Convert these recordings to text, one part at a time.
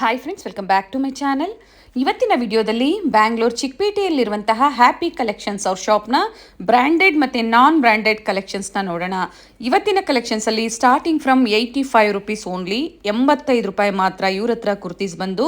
Hi friends, welcome back to my channel. ಇವತ್ತಿನ ವಿಡಿಯೋದಲ್ಲಿ Bangalore ಚಿಕ್ಕಪೇಟೆಯಲ್ಲಿರುವಂತಹ happy collections ಅವ್ರ ಶಾಪ್ನ ಬ್ರ್ಯಾಂಡೆಡ್ ಮತ್ತು ನಾನ್ ಬ್ರ್ಯಾಂಡೆಡ್ ಕಲೆಕ್ಷನ್ಸ್ನ ನೋಡೋಣ. ಇವತ್ತಿನ ಕಲೆಕ್ಷನ್ಸಲ್ಲಿ ಸ್ಟಾರ್ಟಿಂಗ್ ಫ್ರಮ್ 85 ರುಪೀಸ್ ಓನ್ಲಿ, 85 ರೂಪಾಯಿ ಮಾತ್ರ ಇವ್ರ ಹತ್ರ ಕುರ್ತೀಸ್ ಬಂದು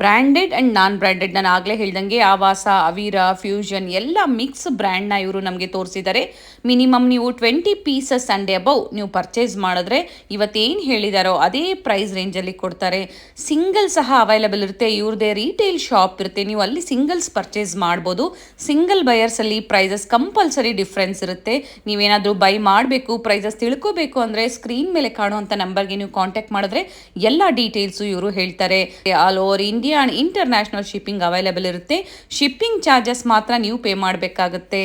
ಬ್ರ್ಯಾಂಡೆಡ್ ಆ್ಯಂಡ್ ನಾನ್ ಬ್ರ್ಯಾಂಡೆಡ್. ನಾನು ಆಗಲೇ ಹೇಳ್ದಂಗೆ ಆವಾಸ, ಅವೀರಾ, ಫ್ಯೂಷನ್ ಎಲ್ಲ ಮಿಕ್ಸ್ ಬ್ರ್ಯಾಂಡ್ನ ಇವರು ನಮಗೆ ತೋರಿಸಿದ್ದಾರೆ. ಮಿನಿಮಮ್ ನೀವು 20 ಪೀಸಸ್ ಅಂಡ್ ಅಬೌವ್ ನೀವು ಪರ್ಚೇಸ್ ಮಾಡಿದ್ರೆ ಇವತ್ತೇನು ಹೇಳಿದಾರೋ ಅದೇ ಪ್ರೈಸ್ ರೇಂಜಲ್ಲಿ ಕೊಡ್ತಾರೆ. ಸಿಂಗಲ್ ಸಹ ಅವೈಲಬಲ್ ಇರುತ್ತೆ. ಇವ್ರದೇ ರೀಟೇಲ್ ಶಾಪ್ ಇರುತ್ತೆ, ನೀವು ಅಲ್ಲಿ ಸಿಂಗಲ್ಸ್ ಪರ್ಚೇಸ್ ಮಾಡ್ಬೋದು. ಸಿಂಗಲ್ ಬಯರ್ಸಲ್ಲಿ ಪ್ರೈಸಸ್ ಕಂಪಲ್ಸರಿ ಡಿಫ್ರೆನ್ಸ್ ಇರುತ್ತೆ. ನೀವೇನಾದರೂ ಬೈ ಮಾಡಬೇಕು, ಪ್ರೈಸಸ್ ತಿಳ್ಕೋಬೇಕು ಅಂದರೆ ಸ್ಕ್ರೀನ್ ಮೇಲೆ ಕಾಣುವಂಥ ನಂಬರ್ಗೆ ನೀವು ಕಾಂಟ್ಯಾಕ್ಟ್ ಮಾಡಿದ್ರೆ ಎಲ್ಲ ಡೀಟೇಲ್ಸು ಇವರು ಹೇಳ್ತಾರೆ. All over India and international shipping available ಇರುತ್ತೆ. ಶಿಪ್ಪಿಂಗ್ ಚಾರ್ಜಸ್ ಮಾತ್ರ ನೀವು ಪೇ ಮಾಡಬೇಕಾಗುತ್ತೆ.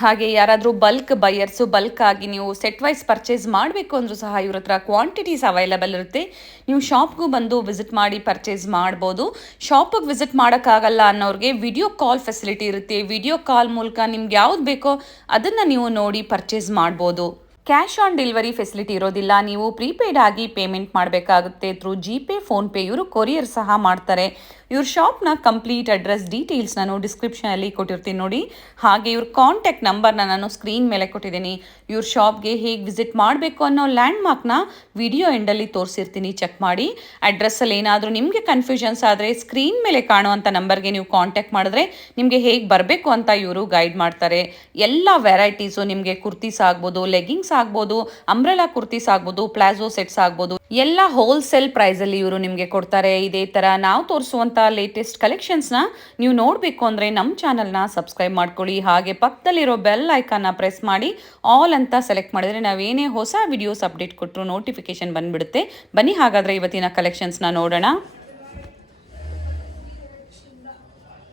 ಹಾಗೆ ಯಾರಾದರೂ ಬಲ್ಕ್ ಬೈಯರ್ಸು ಬಲ್ಕ್ ಆಗಿ ನೀವು ಸೆಟ್ ವೈಸ್ ಪರ್ಚೇಸ್ ಮಾಡಬೇಕು ಅಂದರೂ ಸಹ ಇವ್ರ ಹತ್ರ ಕ್ವಾಂಟಿಟೀಸ್ ಅವೈಲಬಲ್ ಇರುತ್ತೆ. ನೀವು ಶಾಪ್ಗೂ ಬಂದು ವಿಸಿಟ್ ಮಾಡಿ ಪರ್ಚೇಸ್ ಮಾಡ್ಬೋದು. ಶಾಪಿಗೆ ವಿಸಿಟ್ ಮಾಡೋಕ್ಕಾಗಲ್ಲ ಅನ್ನೋರಿಗೆ ವಿಡಿಯೋ ಕಾಲ್ ಫೆಸಿಲಿಟಿ ಇರುತ್ತೆ. ವಿಡಿಯೋ ಕಾಲ್ ಮೂಲಕ ನಿಮ್ಗೆ ಯಾವ್ದು ಬೇಕೋ ಅದನ್ನು ನೀವು ನೋಡಿ ಪರ್ಚೇಸ್ ಮಾಡ್ಬೋದು. ಕ್ಯಾಶ್ ಆನ್ ಡೆಲಿವರಿ ಫೆಸಿಲಿಟಿ ಇರೋದಿಲ್ಲ. ನೀವು ಪ್ರೀಪೇಯ್ಡ್ ಆಗಿ ಪೇಮೆಂಟ್ ಮಾಡಬೇಕಾಗುತ್ತೆ ಥ್ರೂ ಜಿಪೇ, ಫೋನ್ಪೇ. ಇವರು ಕೊರಿಯರ್ ಸಹ ಮಾಡ್ತಾರೆ. ಇವ್ರ ಶಾಪ್ನ ಕಂಪ್ಲೀಟ್ ಅಡ್ರೆಸ್ ಡೀಟೇಲ್ಸ್ ನಾನು ಡಿಸ್ಕ್ರಿಪ್ಷನಲ್ಲಿ ಕೊಟ್ಟಿರ್ತೀನಿ ನೋಡಿ. ಹಾಗೆ ಇವ್ರ ಕಾಂಟ್ಯಾಕ್ಟ್ ನಂಬರ್ನ ನಾನು ಸ್ಕ್ರೀನ್ ಮೇಲೆ ಕೊಟ್ಟಿದ್ದೀನಿ. ಇವ್ರ ಶಾಪ್ಗೆ ಹೇಗೆ ವಿಸಿಟ್ ಮಾಡಬೇಕು ಅನ್ನೋ ಲ್ಯಾಂಡ್ ಮಾರ್ಕ್ನ ವಿಡಿಯೋ ಎಂಡಲ್ಲಿ ತೋರಿಸಿರ್ತೀನಿ, ಚೆಕ್ ಮಾಡಿ. ಅಡ್ರೆಸ್ಸಲ್ಲಿ ಏನಾದರೂ ನಿಮಗೆ ಕನ್ಫ್ಯೂಷನ್ಸ್ ಆದರೆ ಸ್ಕ್ರೀನ್ ಮೇಲೆ ಕಾಣುವಂಥ ನಂಬರ್ಗೆ ನೀವು ಕಾಂಟ್ಯಾಕ್ಟ್ ಮಾಡಿದ್ರೆ ನಿಮಗೆ ಹೇಗೆ ಬರಬೇಕು ಅಂತ ಇವರು ಗೈಡ್ ಮಾಡ್ತಾರೆ. ಎಲ್ಲ ವೆರೈಟೀಸು ನಿಮಗೆ ಕುರ್ತೀಸ್ ಆಗ್ಬೋದು, ಲೆಗಿಂಗ್ಸ್ ಆಗ್ಬೋದು, ಅಂಬ್ರೆಲಾ ಕುರ್ತೀಸ್ ಆಗ್ಬೋದು, ಪ್ಲಾಜೋ ಸೆಟ್ಸ್ ಆಗ್ಬೋದು, ಎಲ್ಲ ಹೋಲ್ಸೇಲ್ ಪ್ರೈಸಲ್ಲಿ ಇವರು ನಿಮಗೆ ಕೊಡ್ತಾರೆ. ಇದೇ ಥರ ನಾವು ತೋರಿಸುವಂಥ ಲೇಟೆಸ್ಟ್ ಕಲೆಕ್ಷನ್ಸ್ನ ನೀವು ನೋಡಬೇಕು ಅಂದರೆ ನಮ್ಮ ಚಾನಲ್ನ ಸಬ್ಸ್ಕ್ರೈಬ್ ಮಾಡ್ಕೊಳ್ಳಿ. ಹಾಗೆ ಪಕ್ಕದಲ್ಲಿರೋ ಬೆಲ್ ಐಕಾನ್ನ ಪ್ರೆಸ್ ಮಾಡಿ ಆಲ್ ಅಂತ ಸೆಲೆಕ್ಟ್ ಮಾಡಿದರೆ ನಾವೇನೇ ಹೊಸ ವಿಡಿಯೋಸ್ ಅಪ್ಡೇಟ್ ಕೊಟ್ಟರು ನೋಟಿಫಿಕೇಶನ್ ಬಂದುಬಿಡುತ್ತೆ. ಬನ್ನಿ ಹಾಗಾದರೆ ಇವತ್ತಿನ ಕಲೆಕ್ಷನ್ಸ್ನ ನೋಡೋಣ.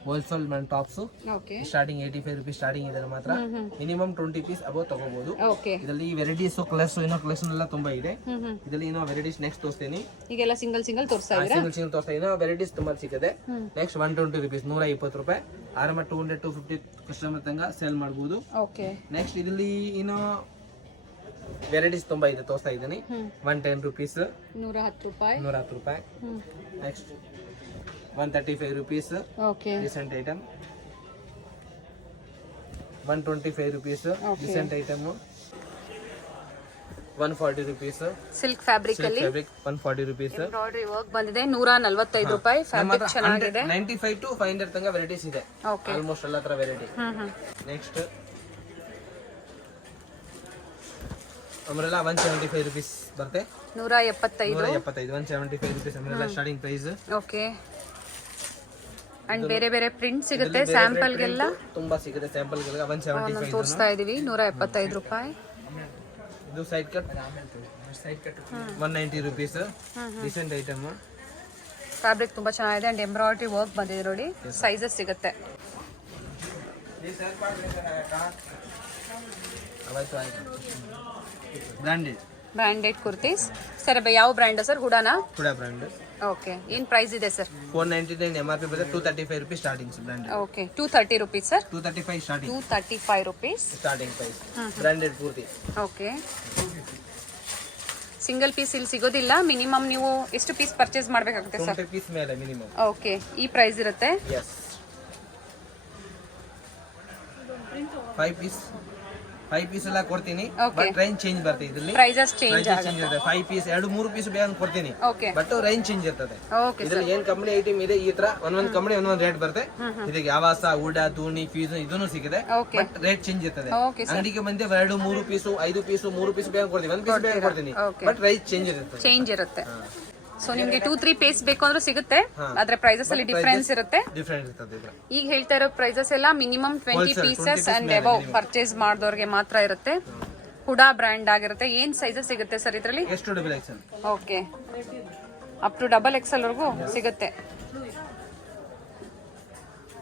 Wholesale man tops starting 85 rupees starting ಇದೆ. ಮಾತ್ರ ಮಿನಿಮಮ್ 20 ಪೀಸ್ ಅಬೌವ್ ತಗೋಬಹುದು. ಇದರಲ್ಲಿ ವೆರೈಟೀಸ್ ಕಲರ್ಸ್ ಏನೋ ಕಲೆಕ್ಷನ್ ಎಲ್ಲ ತುಂಬಾ ಇದೆ. ಇದರಲ್ಲಿ ಏನೋ ವೆರೈಟೀಸ್ ನೆಕ್ಸ್ಟ್ ತೋರಿಸ್ತೀನಿ. ಈಗೆಲ್ಲ ಸಿಂಗಲ್ ತೋರಿಸ್ತಾ ಇದ್ದೀರಾ? ವೆರೈಟೀಸ್ ತುಂಬಾ ಸಿಗುತ್ತೆ. ನೆಕ್ಸ್ಟ್ 120 ರುಪೀಸ್ 120 ರೂಪಾಯಿ ಆರಾಮ 200-250 ಕಸ್ಟಮರ್ ತಂಗ ಸೇಲ್ ಮಾಡಬಹುದು. ನೆಕ್ಸ್ಟ್ ಇದರಲ್ಲಿ ಏನೋ ವೆರೈಟೀಸ್ ತುಂಬಾ ಇದೆ, ತೋರಿಸ್ತಾ ಇದ್ದೀನಿ. 110 ರುಪೀಸ್ 110 ರೂಪಾಯಿ. Next 135 rupees. Decent item. 125 rupees. Decent item. 140 rupees. Silk fabric ಅಲ್ಲಿ 140 rupees. ಎಂಬ್ರಾಯ್ಡರಿ ವರ್ಕ್ ಬಂದಿದೆ. 145 ರೂಪಾಯಿ. ಫ್ಯಾಬ್ರಿಕ್ ಚೆನ್ನಾಗಿದೆ. 95 to 500 ತನಕ ವೆರೈಟೀಸ್ ಇದೆ. ಆಲ್ಮೋಸ್ಟ್ ಎಲ್ಲ ತರ ವೆರೈಟಿ. ನೆಕ್ಸ್ಟ್ ಅಂಬ್ರೆಲಾ 175 rupees ಬರುತ್ತೆ. 175 175 rupees umbrella starting price. And ಬೇರೆ ಬೇರೆ ಪ್ರಿಂಟ್ ಸಿಗುತ್ತೆ. ಸ್ಯಾಂಪಲ್ ಗೆಲ್ಲ ತುಂಬಾ ಸಿಗುತ್ತೆ. ಸ್ಯಾಂಪಲ್ ಗೆಲ್ಲ 175 ತೋರಿಸ್ತಾ ಇದೀವಿ. 175 ರೂಪಾಯಿ. ಇದು side cut 190 rupees. Decent item. Fabric ತುಂಬಾ ಚೆನ್ನಾಗಿದೆ ಅಂಡ್ ಎಂಬ್ರಾಯ್ಡರಿ ವರ್ಕ್ ಬಂದಿದೆ ನೋಡಿ. ಸೈಜಸ್ ಸಿಗುತ್ತೆ. Branded kurtis sir. ಯಾವ ಬ್ರ್ಯಾಂಡ್ ಸರ್? ಹುಡಾನಾ? ಹುಡಾ ಬ್ರ್ಯಾಂಡ್. ಓಕೆ. ಏನ್ ಪ್ರೈಸ್ ಇದೆ ಸರ್? 499 MRP ಬರುತ್ತೆ. 235 rupees starting branded. Okay. 230 rupees sir. 235 starting. 235 rupees starting price branded ಪೂರ್ತಿ. ಓಕೆ. ಸಿಂಗಲ್ ಪೀಸ್ ಇಲ್ಲಿ ಸಿಗೋದಿಲ್ಲ. ಮಿನಿಮಮ್ ನೀವು ಎಷ್ಟು ಪೀಸ್ ಪರ್ಚೇಸ್ ಮಾಡಬೇಕಾಗುತ್ತೆ ಸರ್? 20 ಪೀಸ್ ಮೇಲೆ ಮಿನಿಮಮ್. ಓಕೆ. ಈ ಪ್ರೈಸ್ ಇರುತ್ತೆ. ಯಸ್. 5 ಪೀಸ್ ಎಲ್ಲ ಕೊಡ್ತೀನಿ. ಬಟ್ ರೇಂಜ್ ಚೇಂಜ್ ಬರುತ್ತೆ. ಇದರಲ್ಲಿ ಪ್ರೈಸಸ್ ಚೇಂಜ್ ಆಗುತ್ತೆ. 5 ಪೀಸ್ 2-3 ಪೀಸ್ ಬೇಗ ಕೊಡ್ತೀನಿ. ಬಟ್ ರೇಂಜ್ ಚೇಂಜ್ ಇರ್ತದೆ. ಇದರಲ್ಲಿ ಏನ್ ಕಂಪನಿ ಐಟಮ್ ಇದೆ ಈ ತರ ಒಂದೊಂದು ಕಂಪನಿ ಒಂದೊಂದು ರೇಟ್ ಬರುತ್ತೆ. ಇದಕ್ಕೆ ಆವಾಸ, ಹುಡಾ, ತೂಣಿ, ಫ್ಯೂಷನ್ ಇದನ್ನು ಸಿಗುತ್ತೆ. ಬಟ್ ರೇಟ್ ಚೇಂಜ್ ಇರ್ತದೆ. ಅಂಗಡಿಗೆ ಬಂದೆ 2-3 ಪೀಸು 5 ಪೀಸು 3 ಪೀಸ್ ಬೇಗ ಕೊಡ್ತೀನಿ. 1 ಪೀಸ್ ಬೇಗ ಕೊಡ್ತೀನಿ. ಬಟ್ ರೇಟ್ ಚೇಂಜ್ ಇರುತ್ತೆ. ಸೊ ನಿಮ್ಗೆ 2-3 ಪೀಸ್ ಬೇಕು ಅಂದ್ರೆ ಸಿಗುತ್ತೆ. ಆದ್ರೆ ಪ್ರೈಸಸ್ ಅಲ್ಲಿ ಡಿಫರೆನ್ಸ್ ಇರುತ್ತೆ. ಈಗ ಹೇಳ್ತಾ ಇರೋ ಪ್ರೈಸಸ್ ಎಲ್ಲ minimum 20 pieces and above purchase ಮಾಡಿದವ್ರಿಗೆ ಮಾತ್ರ ಇರುತ್ತೆ. ಹುಡಾ ಬ್ರ್ಯಾಂಡ್ ಆಗಿರುತ್ತೆ. ಏನ್ ಸೈಜಸ್ ಸಿಗುತ್ತೆ ಸರ್ ಇದರಲ್ಲಿ? ಓಕೆ. ಅಪ್ ಟು XXL ವರೆಗೂ ಸಿಗುತ್ತೆ.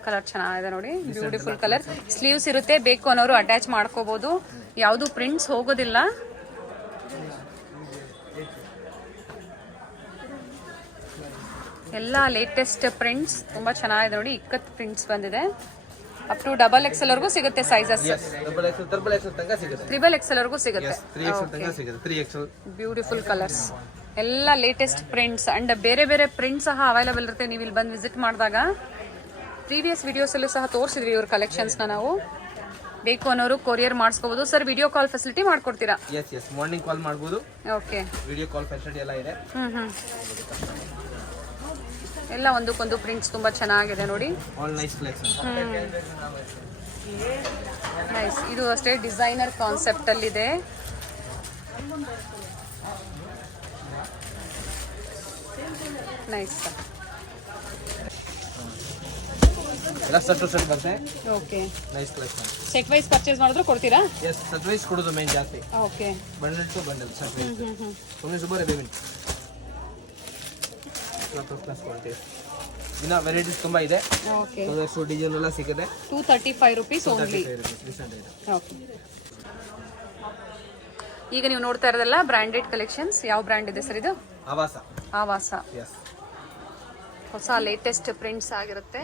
ಕಲರ್ ಚೆನ್ನಾಗಿದೆ ನೋಡಿ. Beautiful colour. ಸ್ಲೀವ್ಸ್ ಇರುತ್ತೆ. ಬೇಕು ಅನ್ನೋರು ಅಟ್ಯಾಚ್ ಮಾಡ್ಕೋಬಹುದು. ಯಾವುದು ಪ್ರಿಂಟ್ಸ್ ಹೋಗೋದಿಲ್ಲ. ಎಲ್ಲ ಲೇಟೆಸ್ಟ್ ಪ್ರಿಂಟ್ಸ್ ತುಂಬಾ ಚೆನ್ನಾಗಿದೆ ನೋಡಿ. ಇಕ್ಕತ್ ಪ್ರಿಂಟ್ಸ್ ಬಂದಿದೆ. ಅಪ್ ಟು XXL ವರೆಗೂ ಸಿಗುತ್ತೆ ಸೈಜಸ್. XXL ವರೆಗೂ ಸಿಗುತ್ತೆ. Beautiful colours. ಎಲ್ಲ ಲೇಟೆಸ್ಟ್ ಪ್ರಿಂಟ್ಸ್ ಅಂಡ್ ಬೇರೆ ಬೇರೆ ಪ್ರಿಂಟ್ಸ್ ಸಹ ಅವೈಲೇಬಲ್ ಇರುತ್ತೆ. ನೀವು ಇಲ್ಲಿ ಬಂದು ವಿಸಿಟ್ ಮಾಡಿದಾಗ ಪ್ರೀವಿಯಸ್ ವಿಡಿಯೋಸಲ್ಲೂ ಸಹ ತೋರಿಸಿದ್ವಿ ಇವ್ರ ಕಲೆಕ್ಷನ್ಸ್ನ ನಾವು. ಬೇಕು ಅನ್ನೋರು ಕೊರಿಯರ್ ಮಾಡಿಸ್ಕೋಬಹುದು. ಸರ್ ವಿಡಿಯೋ ಕಾಲ್ ಫೆಸಿಲಿಟಿ ಮಾಡ್ಕೊಡ್ತೀರಾ? ಎಸ್ ಮಾರ್ನಿಂಗ್ ಕಾಲ್ ಮಾಡ್ಬೋದು. ಓಕೆ, ವಿಡಿಯೋ ಕಾಲ್ ಫೆಸಿಲಿಟಿ ಎಲ್ಲ ಇದೆ. ಎಲ್ಲ ಒಂದಕ್ಕೊಂದು ಪ್ರಿಂಟ್ಸ್ ತುಂಬಾ ಚೆನ್ನಾಗಿದೆ ನೋಡಿ. All nice collection. ನೈಸ್. ಇದು ಅಷ್ಟೇ ಡಿಸೈನರ್ ಕಾನ್ಸೆಪ್ಟ್ ಅಲ್ಲಿ ಇದೆ. ನೈಸ್. ಎಲ್ಲ ಸೆಟ್ ಟು ಸೆಟ್ ಬರುತ್ತೆ. Okay, nice collection. Set wise purchase ಮಾಡಿದ್ರು ಕೊಡ್ತೀರಾ? ಎಸ್, ಸೆಟ್ ವೈಸ್ ಕೊಡೋದು ಮೇನ್ ಜಾಸ್ತಿ. Okay, bundle to bundle set wise. ಸುಮ್ಮನೆ ಸುಮಾರು ಪೇಮೆಂಟ್. Class quality. ಇನ್ನ ವೆರೈಟೀಸ್ ತುಂಬಾ ಇದೆ. ಓಕೆ, ಕಲರ್ಸ್ ಡಿಸೈನ್ ಎಲ್ಲ ಸಿಗುತ್ತೆ. 235 rupees ಓನ್ಲಿ. ಓಕೆ, ಈಗ ನೀವು ನೋಡ್ತಾ ಇರೋದಲ್ಲ ಬ್ರಾಂಡೆಡ್ ಕಲೆಕ್ಷನ್ಸ್. ಯಾವ ಬ್ರ್ಯಾಂಡ್ ಇದೆ ಸರ್ ಇದು? ಆವಾಸ. ಆವಾಸ. ಎಸ್, ಹೊಸ ಲೇಟೆಸ್ಟ್ ಪ್ರಿಂಟ್ಸ್ ಆಗಿರುತ್ತೆ.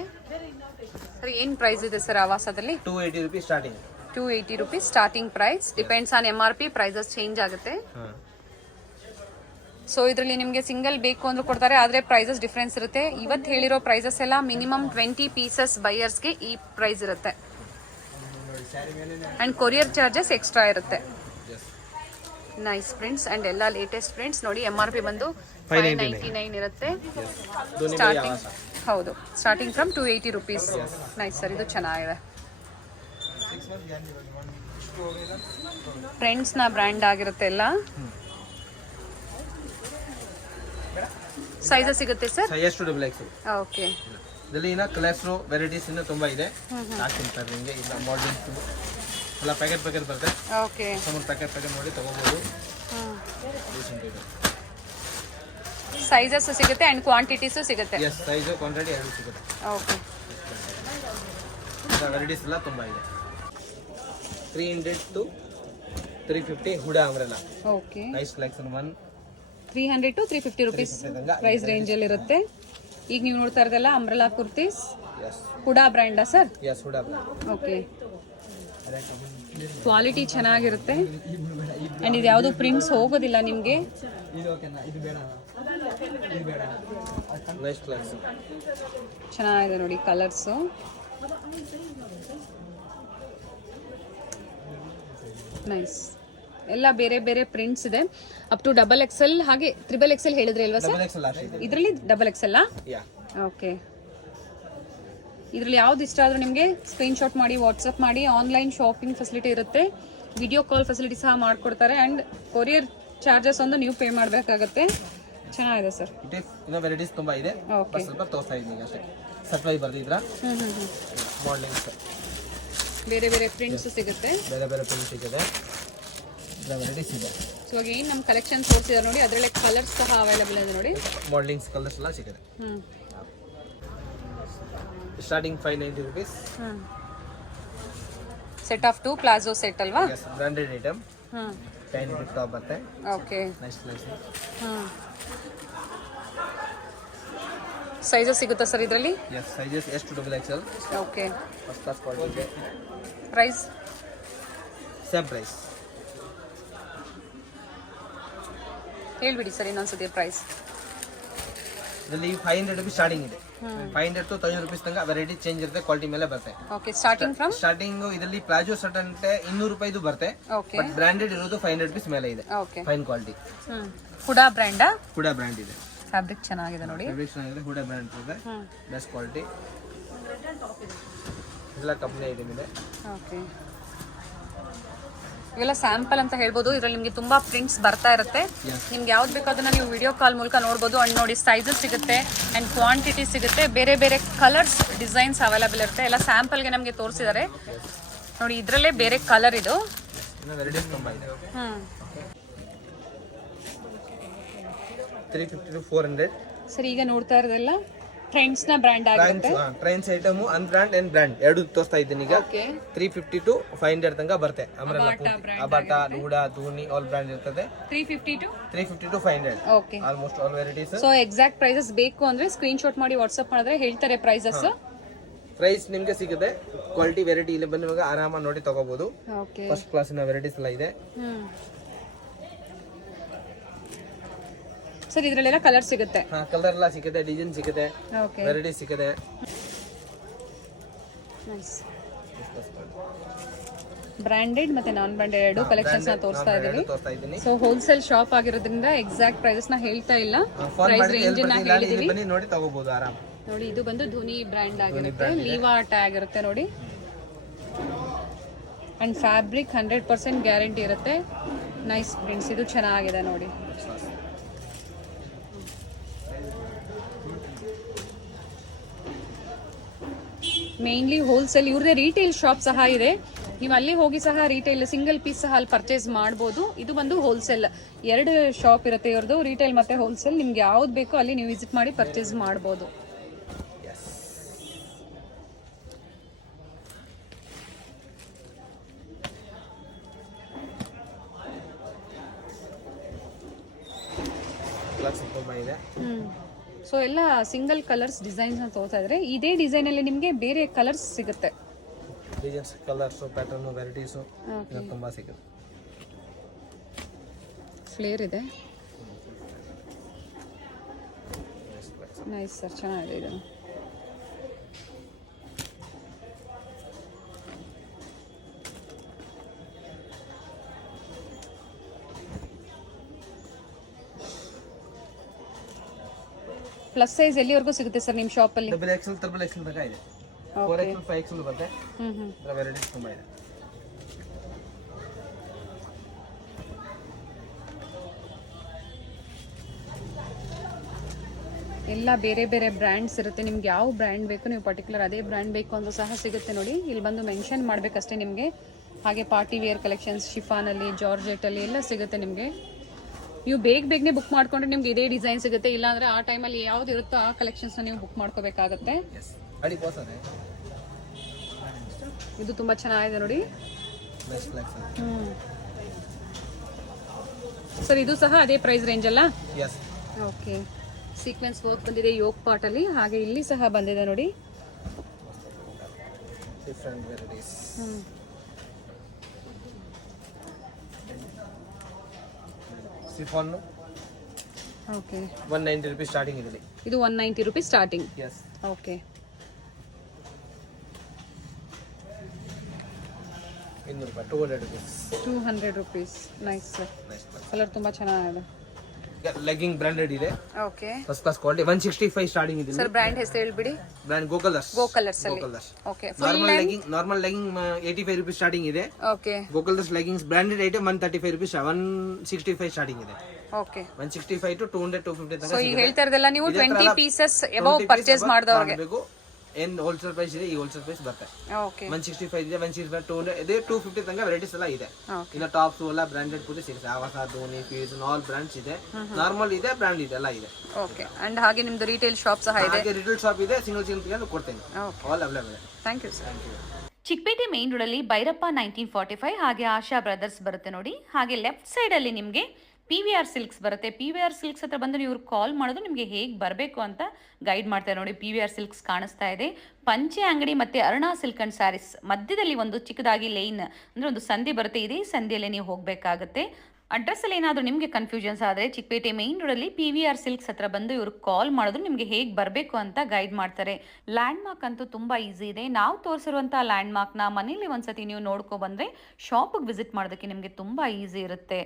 ಸರ್ ಏನು ಪ್ರೈಸ್ ಇದೆ ಸರ್ ಆವಾಸದಲ್ಲಿ? 280 rupees starting. 280 rupees starting price. Depends on MRP. Prices change ಆಗುತ್ತೆ. ಸೊ ಇದರಲ್ಲಿ ನಿಮಗೆ ಸಿಂಗಲ್ ಬೇಕು ಅಂದ್ರೂ ಕೊಡ್ತಾರೆ, ಆದರೆ ಪ್ರೈಸಸ್ ಡಿಫ್ರೆನ್ಸ್ ಇರುತ್ತೆ. ಇವತ್ತು ಹೇಳಿರೋ ಪ್ರೈಸಸ್ ಎಲ್ಲ ಮಿನಿಮಮ್ 20 ಪೀಸಸ್ ಬೈಯರ್ಸ್ಗೆ ಈ ಪ್ರೈಸ್ ಇರುತ್ತೆ. ಅಂಡ್ ಕೊರಿಯರ್ ಚಾರ್ಜಸ್ ಎಕ್ಸ್ಟ್ರಾ ಇರುತ್ತೆ. ನೈಸ್ ಪ್ರಿಂಟ್ಸ್ ಅಂಡ್ ಎಲ್ಲ ಲೇಟೆಸ್ಟ್ ಪ್ರಿಂಟ್ಸ್ ನೋಡಿ. MRP ಬಂದು 599 ಇರುತ್ತೆ ಸ್ಟಾರ್ಟಿಂಗ್. ಹೌದು, starting from 280 rupees. Nice sir, ಇದು ಚೆನ್ನಾಗಿದೆ. ಫ್ರೆಂಡ್ಸ್ನ ಬ್ರ್ಯಾಂಡ್ ಆಗಿರುತ್ತೆ ಎಲ್ಲ. ಸೈಜಸ್ ಸಿಗುತ್ತೆ sir? Size to double X. Okay, ಇದರಲ್ಲಿ ಇನ್ನ ಕಲರ್ಸ್ ವೆರೈಟೀಸ್ ಇನ್ನು ತುಂಬಾ ಇದೆ. ಹಾಕ್ತೀನಿ ನಿಮಗೆ. ಇಲ್ಲ ಮಾಡಲ್ಸ್ ಎಲ್ಲ ಪ್ಯಾಕೆಟ್ ಬರುತ್ತೆ. ಓಕೆ, ಸುಮ್ಮನೆ ಪ್ಯಾಕೆಟ್ ನೋಡಿ ತಗೋಬಹುದು. ಸೈಜಸ್ ಸಿಗುತ್ತೆ ಅಂಡ್ ಕ್ವಾಂಟಿಟೀಸ್ ಸಿಗುತ್ತೆ. ಎಸ್, ಸೈಜ್ ಕ್ವಾಂಟಿಟಿ ಎರಡು ಸಿಗುತ್ತೆ. ಓಕೆ, ವೆರೈಟೀಸ್ ಎಲ್ಲ ತುಂಬಾ ಇದೆ. 300 to 350 Huda umbrella. Okay, nice collection. 300 to 350 rupees price range ಅಲ್ಲಿ ಇರುತ್ತೆ. ಈಗ ನೀವು ನೋಡ್ತಾ ಇರೋದೆಲ್ಲ ಅಂಬ್ರೆಲಾ ಕುರ್ತೀಸ್. ಹುಡಾ ಬ್ರ್ಯಾಂಡಾ sir? Yes, Huda brand. Okay, quality ಚೆನ್ನಾಗಿರುತ್ತೆ ಅಂಡ್ ಇದು ಯಾವುದು ಪ್ರಿಂಟ್ಸ್ ಹೋಗೋದಿಲ್ಲ ನಿಮಗೆ. Nice collection. ಚೆನ್ನಾಗಿದೆ ನೋಡಿ ಕಲರ್ಸು. ನೈಸ್. ಎಲ್ಲ ಬೇರೆ ಬೇರೆ ಪ್ರಿಂಟ್ಸ್ ಇದೆ. ಅಪ್ ಟು XXL ಹಾಗೆ XXL ಹೇಳಿದ್ರಿ ಅಲ್ವಾ ಸರ್? ಇದರಲ್ಲಿ XXL. ಓಕೆ, ಇದರಲ್ಲಿ ಯಾವ್ದು ಇಷ್ಟ ಆದ್ರೂ ನಿಮಗೆ ಸ್ಕ್ರೀನ್ ಶಾಟ್ ಮಾಡಿ ವಾಟ್ಸಪ್ ಮಾಡಿ. ಆನ್ಲೈನ್ ಶಾಪಿಂಗ್ ಫೆಸಿಲಿಟಿ ಇರುತ್ತೆ. ವಿಡಿಯೋ ಕಾಲ್ ಫೆಸಿಲಿಟಿ ಸಹ ಮಾಡಿಕೊಡ್ತಾರೆ ಅಂಡ್ ಕೊರಿಯರ್ ಚಾರ್ಜಸ್ ಒಂದು ನೀವು ಪೇ ಮಾಡಬೇಕಾಗತ್ತೆ. ಚೆನ್ನಾಗಿದೆ ಸರ್. ಇನ್ನ ವೆರೈಟೀಸ್ ತುಂಬಾ ಇದೆ. ಸ್ವಲ್ಪ ತೋರಿಸ್ತಾ ಇದ್ದೀನಿ ಅಷ್ಟೇ. ಸಪ್ಲೈ ಬರ್ದಿದ್ರ ಮಾಡಲಿಂಗ್ಸ್ ಬೇರೆ ಬೇರೆ ಪ್ರಿಂಟ್ಸ್ ಸಿಗುತ್ತೆ. ಬೇರೆ ಬೇರೆ ಪ್ರಿಂಟ್ ಸಿಗುತ್ತೆ. ವೆರೈಟೀಸ್ ಇದೆ. ಸೊ ಏನು ನಮ್ಮ ಕಲೆಕ್ಷನ್ ತೋರಿಸಿದ್ದಾರೆ ನೋಡಿ. ಅದರಲ್ಲಿ ಕಲರ್ಸ್ ಸಹ ಅವೈಲೇಬಲ್ ಇದೆ ನೋಡಿ. ಮಾಡಲಿಂಗ್ಸ್ ಕಲರ್ಸ್ ಎಲ್ಲ ಸಿಗುತ್ತೆ. Starting 590 rupees. Set of 2 palazzo set ಅಲ್ವಾ? Yes, branded item. 10 gift top ಬರುತ್ತೆ. Okay, nice collection. ಸೈಜಸ್ ಸಿಗುತ್ತಾ ಸರ್ ಇದರಲ್ಲಿ? Yes, sizes S to XXL. Okay, first class quality. Price same price. ಹೇಳ್ಬಿಡಿ ಸರ್ ಇನ್ನೊಂದ್ಸತಿ ಪ್ರೈಸ್. ಇದರಲ್ಲಿ 500 rupees starting ಇದೆ. 500 to 1000 rupees ತನಕ variety change ಇರುತ್ತೆ. ಕ್ವಾಲಿಟಿ ಮೇಲೆ ಬರುತ್ತೆ. ಓಕೆ, ಸ್ಟಾರ್ಟಿಂಗ್ ಫ್ರಮ್ ಸ್ಟಾರ್ಟಿಂಗ್ ಇದರಲ್ಲಿ ಪ್ಲಾಜೋ ಶರ್ಟ್ ಅಂದ್ರೆ 200 ರೂಪಾಯಿದು ಬರುತ್ತೆ. ಓಕೆ, ಬಟ್ ಬ್ರಾಂಡೆಡ್ ಇರೋದು 500 rupees ಮೇಲೆ ಇದೆ. Okay, fine quality. ಹುಡಾ ಬ್ರ್ಯಾಂಡಾ? ಹುಡಾ ಬ್ರ್ಯಾಂಡ್ ಇದೆ. ಫ್ಯಾಬ್ರಿಕ್ ಚೆನ್ನಾಗಿದೆ ನೋಡಿ. ಫ್ಯಾಬ್ರಿಕ್ ಚೆನ್ನಾಗಿದೆ. ಹುಡಾ ಬ್ರ್ಯಾಂಡ್ ಇದೆ. Best quality. ಎಲ್ಲ ಕಂಪನಿ ಐಟಮ್ ಇದೆ. ಓಕೆ, ಇವೆಲ್ಲ ಸ್ಯಾಂಪಲ್ ಅಂತ ಹೇಳ್ಬೋದು. ಇದರಲ್ಲಿ ನಿಮಗೆ ತುಂಬಾ ಪ್ರಿಂಟ್ಸ್ ಬರ್ತಾ ಇರುತ್ತೆ. ನಿಮ್ಗೆ ಯಾವ್ದು ಬೇಕೋ ಅದನ್ನ ನೀವು ವಿಡಿಯೋ ಕಾಲ್ ಮೂಲಕ ನೋಡ್ಬೋದು. ಅಂಡ್ ನೋಡಿ ಸೈಜಸ್ ಸಿಗುತ್ತೆ ಅಂಡ್ ಕ್ವಾಂಟಿಟಿ ಸಿಗುತ್ತೆ. ಬೇರೆ ಬೇರೆ ಕಲರ್ಸ್ ಡಿಸೈನ್ಸ್ ಅವೈಲೇಬಲ್ ಇರುತ್ತೆ. ಎಲ್ಲ ಸ್ಯಾಂಪಲ್ಗೆ ನಮಗೆ ತೋರಿಸಿದ್ದಾರೆ ನೋಡಿ. ಇದರಲ್ಲೇ ಬೇರೆ ಕಲರ್ ಇದು. ವೆರೈಟೀಸ್ ತುಂಬಾ ಇದೆ. 350 to 400. ಸರ್ ಈಗ ನೋಡ್ತಾ ಇರೋದೆಲ್ಲ ಟ್ರೆಂಡ್ಸ್ ನ ಬ್ರ್ಯಾಂಡ್ ಆಗಿರುತ್ತೆ. ಟ್ರೆಂಡ್ಸ್ ಐಟಮ್ ಅನ್ಬ್ರಾಂಡ್ ಅಂಡ್ ಬ್ರಾಂಡ್ ಎರಡು ತೋರಿಸ್ತಾ ಇದ್ದೀನಿ ಈಗ. ಓಕೆ, 350 to 500 ತನಕ ಬರುತ್ತೆ. ಅಬಾಟಾ, ಲೂಡಾ, ಧೋನಿ ಆಲ್ ಬ್ರಾಂಡ್ ಇರ್ತದೆ. 350 to 500. Okay, almost all varieties. So exact prices ಬೇಕು ಅಂದ್ರೆ ಸ್ಕ್ರೀನ್ ಶಾಟ್ ಮಾಡಿ ವಾಟ್ಸ್ಆಪ್ ಮಾಡಿದ್ರೆ ಹೇಳ್ತಾರೆ ಪ್ರೈಸಸ್. ಪ್ರೈಸ್ ನಿಮಗೆ ಸಿಗುತ್ತೆ. ಕ್ವಾಲಿಟಿ ವೆರೈಟಿ ಇಲ್ಲಿ ಬಂದು ನಿಮಗೆ ಆರಾಮಾಗಿ ನೋಡಿ ತಗೋಬಹುದು. ಓಕೆ, ಫಸ್ಟ್ ಕ್ಲಾಸಿನ ವೆರೈಟೀಸ್ ಎಲ್ಲ ಇದೆ. ಸರ್ ಇದರಲ್ಲೆಲ್ಲ ಕಲರ್ ಸಿಗುತ್ತೆ. ಹಾ ಕಲರ್ ಎಲ್ಲ ಸಿಗುತ್ತೆ, ಡಿಸೈನ್ ಸಿಗುತ್ತೆ, ಓಕೆ ವೆರೈಟಿ ಸಿಗುತ್ತೆ. ನೈಸ್. ಬ್ರಾಂಡೆಡ್ ಮತ್ತೆ ನಾನ್ ಬ್ರಾಂಡೆಡ್ ಎರಡು ಕಲೆಕ್ಷನ್ಸ್ ನ ತೋರಿಸ್ತಾ ಇದೀವಿ. ಸೊ ಹೋಲ್ಸೇಲ್ ಶಾಪ್ ಆಗಿರೋದ್ರಿಂದ ಎಕ್ಸಾಕ್ಟ್ ಪ್ರೈಸಸ್ ನ ಹೇಳ್ತಾ ಇಲ್ಲ, ಪ್ರೈಸ್ ರೇಂಜ್ ನ ಹೇಳಿದೀವಿ. ಬನ್ನಿ ನೋಡಿ ತಗೋಬಹುದು ಆರಾಮ. ನೋಡಿ ಇದು ಬಂದು ಧುನಿ ಬ್ರ್ಯಾಂಡ್ ಆಗಿರುತ್ತೆ, ಲೀವಾ ಟ್ಯಾಗ್ ಇರುತ್ತೆ ನೋಡಿ. ಅಂಡ್ ಫ್ಯಾಬ್ರಿಕ್ 100% ಗ್ಯಾರಂಟಿ ಇರುತ್ತೆ. ನೈಸ್ ಪ್ರಿಂಟ್ಸ್, ಇದು ಚೆನ್ನಾಗಿದೆ ನೋಡಿ. ಮೇನ್ಲಿ ಹೋಲ್ಸೇಲ್, ಇವ್ರದೇ ರೀಟೇಲ್ ಶಾಪ್ ಸಹ ಇದೆ. ನೀವು ಅಲ್ಲಿ ಹೋಗಿ ಸಹ ರೀಟೇಲ್ ಸಿಂಗಲ್ ಪೀಸ್ ಸಹ ಅಲ್ಲಿ ಪರ್ಚೇಸ್ ಮಾಡ್ಬೋದು. ಇದು ಬಂದು ಹೋಲ್ಸೇಲ್, ಎರಡು ಶಾಪ್ ಇರುತ್ತೆ ಇವ್ರದ್ದು, ರೀಟೇಲ್ ಮತ್ತೆ ಹೋಲ್ಸೇಲ್. ನಿಮ್ಗೆ ಯಾವ್ದು ಬೇಕೋ ಅಲ್ಲಿ ನೀವು ವಿಸಿಟ್ ಮಾಡಿ ಪರ್ಚೇಸ್ ಮಾಡ್ಬೋದು. ಸೊ ಎಲ್ಲ ಸಿಂಗಲ್ ಕಲರ್ಸ್ ಡಿಸೈನ್ಸ್ ನ ತೋರ್ತಾ ಇದ್ರೆ, ಇದೇ ಡಿಸೈನ್ ಅಲ್ಲಿ ನಿಮ್ಗೆ ಬೇರೆ ಕಲರ್ಸ್ ಸಿಗುತ್ತೆ. ಡಿಸೈನ್ಸ್, ಕಲರ್ಸ್, ಪ್ಯಾಟರ್ನ್, ವೆರೈಟೀಸ್ ತುಂಬಾ ಸಿಗುತ್ತೆ. ಫ್ಲೇರ್ ಇದೆ. ನೈಸ್ ಸರ್, ಚೆನ್ನಾಗಿದೆ ಇದು. ಪ್ಲಸ್ ಸೈಜ್ ಎಲ್ಲಿವರೆಗೂ ಸಿಗುತ್ತೆ ಸರ್ ನಿಮ್ಮ ಶಾಪ್ ಅಲ್ಲಿ? ಡಬಲ್ ಎಕ್ಸೆಲ್, ಟ್ರಿಪಲ್ ಎಕ್ಸೆಲ್ ತನಕ ಇದೆ. 4XL, 5XL ಬರುತ್ತೆ. ವೆರೈಟೀಸ್ ತುಂಬಾ ಇದೆ. ಎಲ್ಲ ಬೇರೆ ಬೇರೆ ಬ್ರ್ಯಾಂಡ್ಸ್ ಇರುತ್ತೆ. ನಿಮ್ಗೆ ಯಾವ ಬ್ರ್ಯಾಂಡ್ ಬೇಕು, ನೀವು ಪರ್ಟಿಕ್ಯುಲರ್ ಅದೇ ಬ್ರ್ಯಾಂಡ್ ಬೇಕು ಅಂತ ಸಹ ಸಿಗುತ್ತೆ ನೋಡಿ. ಇಲ್ಲಿ ಬಂದು ಮೆನ್ಷನ್ ಮಾಡಬೇಕಷ್ಟೇ ನಿಮಗೆ. ಹಾಗೆ ಪಾರ್ಟಿ ವೇರ್ ಕಲೆಕ್ಷನ್ಸ್, ಶಿಫಾನಲ್ಲಿ, ಜಾರ್ಜೆಟಲ್ಲಿ ಎಲ್ಲ ಸಿಗುತ್ತೆ ನಿಮಗೆ. ನೀವು ಬೇಗನೆ ಬುಕ್ ಮಾಡ್ಕೊಂಡ್ರೆ ನಿಮ್ಗೆ ಇದೇ ಡಿಸೈನ್ ಸಿಗುತ್ತೆ. ಇಲ್ಲಾಂದ್ರೆ ಆ ಟೈಮಲ್ಲಿ ಯಾವ್ದು ಇರುತ್ತೋ ಆ ಕಲೆಕ್ಷನ್ಸ್ ನೀವು ಬುಕ್ ಮಾಡ್ಕೋಬೇಕಾಗತ್ತೆ. ಇದು ತುಂಬಾ ಚೆನ್ನಾಗಿದೆ ನೋಡಿ. ಸರ್ ಇದು ಸಹ ಅದೇ ಪ್ರೈಸ್ ರೇಂಜ್ ಅಲ್ಲ? ಓಕೆ. ಸೀಕ್ವೆನ್ಸ್ ವರ್ಕ್ ಬಂದಿದೆ ಯೋಕ್ ಪಾರ್ಟ್ ಅಲ್ಲಿ, ಹಾಗೆ ಇಲ್ಲಿ ಸಹ ಬಂದಿದೆ ನೋಡಿ. ಶಿಫಾನ್ ಓಕೆ, 190 ರೂಪೀಸ್ ಸ್ಟಾರ್ಟಿಂಗ್ ಇದೆ. ಇದು 190 rupees starting. Okay. 200 rupees. Nice sir, colour ತುಂಬಾ ಚೆನ್ನಾಗಿದೆ. ಲೆಗ್ಗಿಂಗ್ ಬ್ರಾಂಡೆಡ್ ಇದೆ. Okay, first class quality. 165 starting ಇದೆ. ಸರ್ ಬ್ರ್ಯಾಂಡ್ ಹೆಸರು ಹೇಳ್ಬಿಡಿ. ಬ್ರ್ಯಾಂಡ್ ಗೋಕಲ್ದಾಸ್. ಅಲ್ಲಿ. Okay. Normal legging 85 rupees starting ಇದೆ. Okay. Gokaldas leggings branded item 135 rupees, 165 starting ಇದೆ. ಓಕೆ. 165 ಟು 200 250 ತನಕ. ಸೊ ಈಗ ಹೇಳ್ತಾ ಇರೋದೆಲ್ಲ ನೀವು 20 ಪೀಸಸ್ ಎಬವ್ ಪರ್ಚೇಸ್ ಮಾಡಿದವರಿಗೆ ಏನ್ ಹೋಲ್ಸೇಲ್ ಪ್ರೈಸ್ ಇದೆ, ಈ ಹೋಲ್ಸೇಲ್ ಪ್ರೈಸ್ ಬರುತ್ತೆ. ಓಕೆ. 165 ಇದೆ, 165 200 ಇದೆ, 250 ತನಕ ವೆರೈಟೀಸ್ ಎಲ್ಲ ಇದೆ. ಇನ್ನ ಟಾಪ್ಸ್ ಎಲ್ಲ ಬ್ರಾಂಡೆಡ್ ಕೂಡ ಸಿಗುತ್ತೆ. ಆವಾಸ, ಧೋನಿ, ಫ್ಯೂಷನ್ ಆಲ್ ಬ್ರಾಂಡ್ಸ್ ಇದೆ. ನಾರ್ಮಲ್ ಇದೆ, ಬ್ರಾಂಡ್ ಇದೆ, ಎಲ್ಲ ಇದೆ. ಓಕೆ. ಅಂಡ್ ಹಾಗೆ ನಿಮ್ದು ರಿಟೇಲ್ ಶಾಪ್ ಸಹ ಇದೆ. ಹಾಗೆ ರಿಟೇಲ್ ಶಾಪ್ ಇದೆ, ಸಿಂಗಲ್ ಕೊಡ್ತೇನೆ. All available. Thank you sir. Chickpet main ರೋಡಲ್ಲಿ ಭೈರಪ್ಪ 1945 ಹಾಗೆ ಆಶಾ ಬ್ರದರ್ಸ್ ಬರುತ್ತೆ ನೋಡಿ. ಹಾಗೆ ಲೆಫ್ಟ್ ಸೈಡಲ್ಲಿ ನಿಮಗೆ PVR ಸಿಲ್ಕ್ಸ್ ಬರುತ್ತೆ. PVR ಸಿಲ್ಕ್ಸ್ ಹತ್ರ ಬಂದು ನೀವು ಕಾಲ್ ಮಾಡೋದು ನಿಮಗೆ ಹೇಗೆ ಬರಬೇಕು ಅಂತ ಗೈಡ್ ಮಾಡ್ತಾರೆ ನೋಡಿ. PVR ಸಿಲ್ಕ್ಸ್ ಕಾಣಿಸ್ತಾ ಇದೆ. ಪಂಚೆ ಅಂಗಡಿ ಮತ್ತು ಅರುಣಾ ಸಿಲ್ಕ್ ಅಂಡ್ ಸ್ಯಾರೀಸ್ ಮಧ್ಯದಲ್ಲಿ ಒಂದು ಚಿಕ್ಕದಾಗಿ ಲೈನ್ ಅಂದರೆ ಒಂದು ಸಂಧಿ ಬರುತ್ತೆ. ಇದೇ ಸಂಧಿಯಲ್ಲಿ ನೀವು ಹೋಗಬೇಕಾಗತ್ತೆ. ಅಡ್ರೆಸ್ಸಲ್ಲಿ ಏನಾದರೂ ನಿಮಗೆ ಕನ್ಫ್ಯೂಷನ್ಸ್ ಆದರೆ ಚಿಕ್ಕಪೇಟೆ ಮೇನ್ ರೋಡಲ್ಲಿ PVR ಸಿಲ್ಕ್ಸ್ ಹತ್ರ ಬಂದು ಇವ್ರಿಗೆ ಕಾಲ್ ಮಾಡೋದು ನಿಮಗೆ ಹೇಗೆ ಬರಬೇಕು ಅಂತ ಗೈಡ್ ಮಾಡ್ತಾರೆ. ಲ್ಯಾಂಡ್ ಮಾರ್ಕ್ ಅಂತೂ ತುಂಬ ಈಸಿ ಇದೆ. ನಾವು ತೋರಿಸಿರುವಂಥ ಲ್ಯಾಂಡ್ ಮಾರ್ಕ್ನ ಮನೇಲಿ ಒಂದ್ಸತಿ ನೀವು ನೋಡ್ಕೊ ಬಂದರೆ ಶಾಪಿಗೆ ವಿಸಿಟ್ ಮಾಡೋದಕ್ಕೆ ನಿಮಗೆ ತುಂಬ ಈಸಿ ಇರುತ್ತೆ.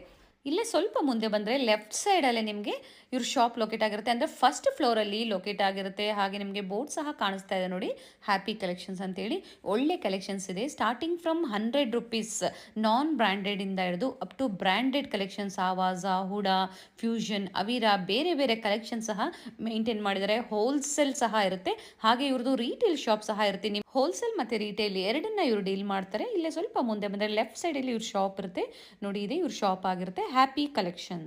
ಇಲ್ಲೇ ಸ್ವಲ್ಪ ಮುಂದೆ ಬಂದರೆ ಲೆಫ್ಟ್ ಸೈಡಲ್ಲೇ ನಿಮಗೆ ಇವ್ರ ಶಾಪ್ ಲೊಕೇಟ್ ಆಗಿರುತ್ತೆ. ಅಂದರೆ ಫಸ್ಟ್ ಫ್ಲೋರಲ್ಲಿ ಲೊಕೇಟ್ ಆಗಿರುತ್ತೆ. ಹಾಗೆ ನಿಮಗೆ ಬೋರ್ಡ್ ಸಹ ಕಾಣಿಸ್ತಾ ಇದೆ ನೋಡಿ, ಹ್ಯಾಪಿ ಕಲೆಕ್ಷನ್ಸ್ ಅಂತೇಳಿ. ಒಳ್ಳೆ ಕಲೆಕ್ಷನ್ಸ್ ಇದೆ. ಸ್ಟಾರ್ಟಿಂಗ್ ಫ್ರಮ್ 100 ರೂಪೀಸ್ ನಾನ್ ಬ್ರ್ಯಾಂಡೆಡಿಂದ ಹಿಡಿದು up to branded collections, Avaasa, ಹುಡಾ, ಫ್ಯೂಷನ್, ಅವೀರಾ, ಬೇರೆ ಬೇರೆ ಕಲೆಕ್ಷನ್ ಸಹ ಮೇಂಟೈನ್ ಮಾಡಿದ್ದಾರೆ. ಹೋಲ್ಸೇಲ್ ಸಹ ಇರುತ್ತೆ. ಹಾಗೆ ಇವ್ರದ್ದು ರೀಟೇಲ್ ಶಾಪ್ ಸಹ ಇರುತ್ತೆ. ನೀವು ಹೋಲ್ಸೇಲ್ ಮತ್ತು ರೀಟೇಲ್ ಎರಡನ್ನ ಇವರು ಡೀಲ್ ಮಾಡ್ತಾರೆ. ಇಲ್ಲೇ ಸ್ವಲ್ಪ ಮುಂದೆ ಬಂದರೆ ಲೆಫ್ಟ್ ಸೈಡಲ್ಲಿ ಇವ್ರ ಶಾಪ್ ಇರುತ್ತೆ ನೋಡಿ. ಇದೆ ಇವ್ರ ಶಾಪ್ ಆಗಿರುತ್ತೆ, ಹ್ಯಾಪಿ ಕಲೆಕ್ಷನ್.